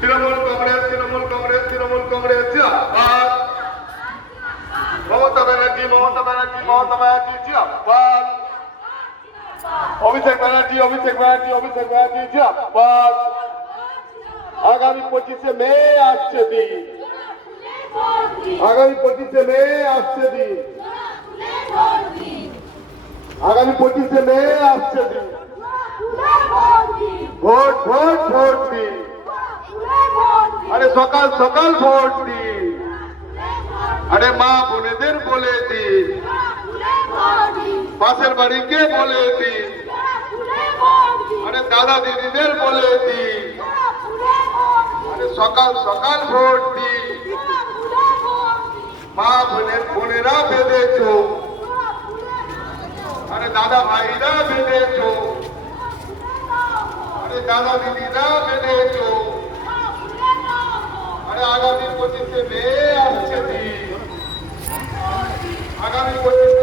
তৃণমূল কংগ্রেস তৃণমূল কংগ্রেস তৃণমূল কংগ্রেস জিন্দাবাদ। মমতা ব্যানার্জি মমতা ব্যানার্জি মমতা ব্যানার্জি জিন্দাবাদ। অভিষেক ব্যানার্জি অভিষেক ব্যানার্জি অভিষেক ব্যানার্জি জিন্দাবাদ। আগামী 25শে মে আসছে দিন, আগামী 25শে মে আসছে দিন, আগামী 25শে মে আসছে দিন। ভোট ভোট ভোট দিন, আরে সকাল সকাল ভোট দিন, আরে মা বোনেদের বলে দিন, পাশের বাড়িকে বলে দিন, আরে দাদা দিদিদের বলে দিন, আরে সকাল সকাল ভোট দিন। মা বোনেরা বেঁধেছ, আরে দাদা ভাইরা বেঁধেছ, আরে দাদা দিদিরা বেঁধেছ, আরে আগামী 25শে মে আসছে দিন, আগামী 25